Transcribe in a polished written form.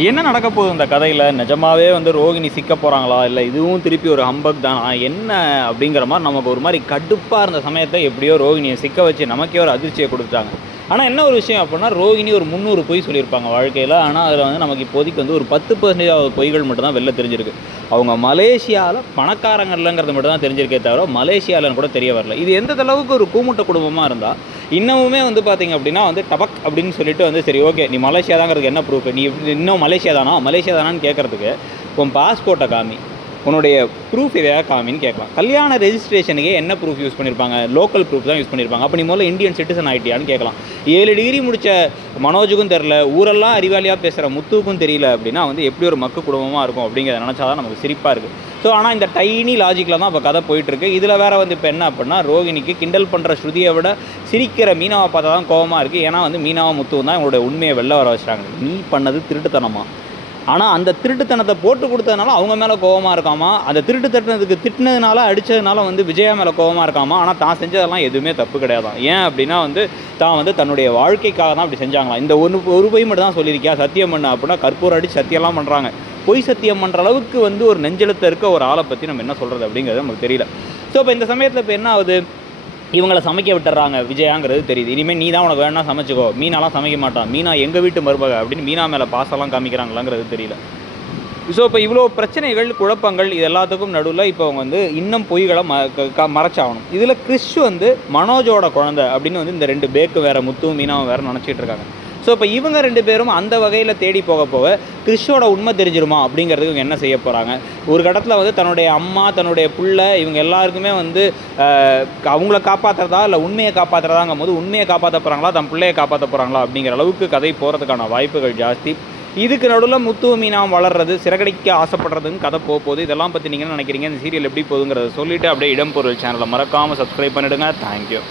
என்ன நடக்க போகுது இந்த கதையில்? நிஜமாவே வந்து ரோகிணி சிக்க போகிறாங்களா, இல்லை இதுவும் திருப்பி ஒரு ஹம்பக் தானா என்ன அப்படிங்கிற மாதிரி நமக்கு ஒரு மாதிரி கடுப்பாக இருந்த சமயத்தை எப்படியோ ரோகிணியை சிக்க வச்சு நமக்கே ஒரு அதிர்ச்சியை கொடுத்தாங்க. ஆனால் என்ன ஒரு விஷயம் அப்படின்னா, ரோகிணி ஒரு 300 பொய் சொல்லியிருப்பாங்க வாழ்க்கையில். ஆனால் அதில் வந்து நமக்கு இப்போதைக்கு வந்து ஒரு 10% பொய்கள் மட்டும் தான் வெளில தெரிஞ்சிருக்கு. அவங்க மலேசியாவில் பணக்காரங்க இல்லைங்கிறது மட்டும் தான் தெரிஞ்சிருக்கே தவிர மலேசியாவில்னு கூட தெரிய வரல. இது எந்த அளவுக்கு ஒரு கூமுட்ட குடும்பமாக இருந்தால் இன்னமுமே வந்து பார்த்திங்க அப்படின்னா வந்து டபக் அப்படின்னு சொல்லிட்டு வந்து சரி ஓகே நீ மலேசியா தாங்கிறதுக்கு என்ன ப்ரூஃப், நீ இன்னும் மலேசியா தானான்னு கேட்குறதுக்கு உன் பாஸ்போர்ட்டை காமி, உன்னுடைய ப்ரூஃப் எதையா காமின்னு கேட்கலாம். கல்யாண ரெஜிஸ்ட்ரேஷனுக்கே என்ன ப்ரூஃப் யூஸ் பண்ணியிருப்பாங்க? லோக்கல் ப்ரூஃப் தான் யூஸ் பண்ணியிருப்பாங்க. அப்போ நீ முதல்ல இந்தியன் சிட்டிசன் ஆகிட்டியான்னு கேட்கலாம். 7 டிகிரி முடித்த மனோஜுக்கும் தெரில, ஊரெல்லாம் அறிவாளியாக பேசுகிற முத்துவுக்கும் தெரியல அப்படின்னா வந்து எப்படி ஒரு மக்கு குடும்பமாக இருக்கும் அப்படிங்கிறத நினச்சா தான் நமக்கு சிரிப்பாக இருக்குது. ஸோ ஆனால் இந்த டைனி லாஜிக்கில் தான் இப்போ கதை போயிட்டுருக்கு. இதில் வேறு வந்து இப்போ என்ன அப்படின்னா, ரோகிணிக்கு கிண்டல் பண்ணுற ஸ்ருதியை விட சிரிக்கிற மீனாவை பார்த்தா தான் கோபமாக இருக்குது. ஏன்னா வந்து மீனாவை முத்துவும் தான் இவங்களோட உண்மையை வெளில வர வச்சுட்டாங்க. நீ பண்ணது திருட்டுத்தனமா, ஆனால் அந்த திருட்டுத்தனத்தை போட்டு கொடுத்ததுனால அவங்க மேலே கோபமாக இருக்காமா, அந்த திருட்டுத்தனத்துக்கு திட்டினதுனால அடித்ததுனால வந்து விஜயா மேலே கோபமாக இருக்காமா. ஆனால் தான் செஞ்சதெல்லாம் எதுவுமே தப்பு கிடையாதான். ஏன் அப்படின்னா வந்து தான் வந்து தன்னுடைய வாழ்க்கைக்காக தான் அப்படி செஞ்சாங்களாம். இந்த ஒரு பொய் மட்டும் தான் சொல்லியிருக்கியா, சத்தியம் பண்ண அப்படின்னா கற்பூரம் அடித்து சத்தியம்லாம் பண்ணுறாங்க. பொய் சத்தியம் பண்ணுற அளவுக்கு வந்து ஒரு நெஞ்செழுத்த இருக்க ஒரு ஆளை பற்றி நம்ம என்ன சொல்கிறது அப்படிங்கிறது நமக்கு தெரியல. ஸோ இப்போ இந்த சமயத்தில் இப்போ என்ன ஆகுது, இவங்களை சமைக்க விட்டுறாங்க விஜயாங்கிறது தெரியுது. இனிமேல் நீ தான் உனக்கு வேணா சமைச்சிக்கோ, மீனாலாம் சமைக்க மாட்டான், மீனா எங்கள் வீட்டு மருமக அப்படின்னு மீனா மேலே பாசெல்லாம் காமிக்கிறாங்களாங்கிறது தெரியல. ஸோ இப்போ இவ்வளோ பிரச்சனைகள் குழப்பங்கள் இது எல்லாத்துக்கும் நடுவில் இப்போ அவங்க வந்து இன்னும் பொய்களை மறைச்சாகணும். இதில் கிறிஷ் வந்து மனோஜோட குழந்தை அப்படின்னு வந்து இந்த 2 பேக்கு வேறு முத்துவும் மீனாவும் வேறு நினச்சிட்டு இருக்காங்க. ஸோ இப்போ இவங்க 2 பேரும் அந்த வகையில் தேடி போக கிறிஷோட உண்மை தெரிஞ்சிருமா அப்படிங்கிறதுக்கு இவங்க என்ன செய்ய போகிறாங்க. ஒரு கட்டத்தில் வந்து தன்னுடைய அம்மா தன்னுடைய புள்ள இவங்க எல்லாருக்குமே வந்து அவங்கள காப்பாற்றுறதா இல்லை உண்மையை காப்பாற்றுறதாங்கும் போது உண்மையை காப்பாற்ற போகிறாங்களா தன் பிள்ளையை காப்பாற்ற போகிறாங்களா அப்படிங்கிற அளவுக்கு கதை போகிறதுக்கான வாய்ப்புகள் ஜாஸ்தி. இதுக்கு நடுவில் முத்துவ மீனாவும் வளர்றது, சிறகடிக்க ஆசைப்படுறதுன்னு கதை போகுது. இதெல்லாம் பற்றி நீங்கள் என்ன நினைக்கிறீங்க, இந்த சீரியல் எப்படி போகுதுங்கிறத சொல்லிவிட்டு அப்படியே இடம்பொருள் சேனலை மறக்காமல் சப்ஸ்கிரைப் பண்ணிவிடுங்க. தேங்க்யூ.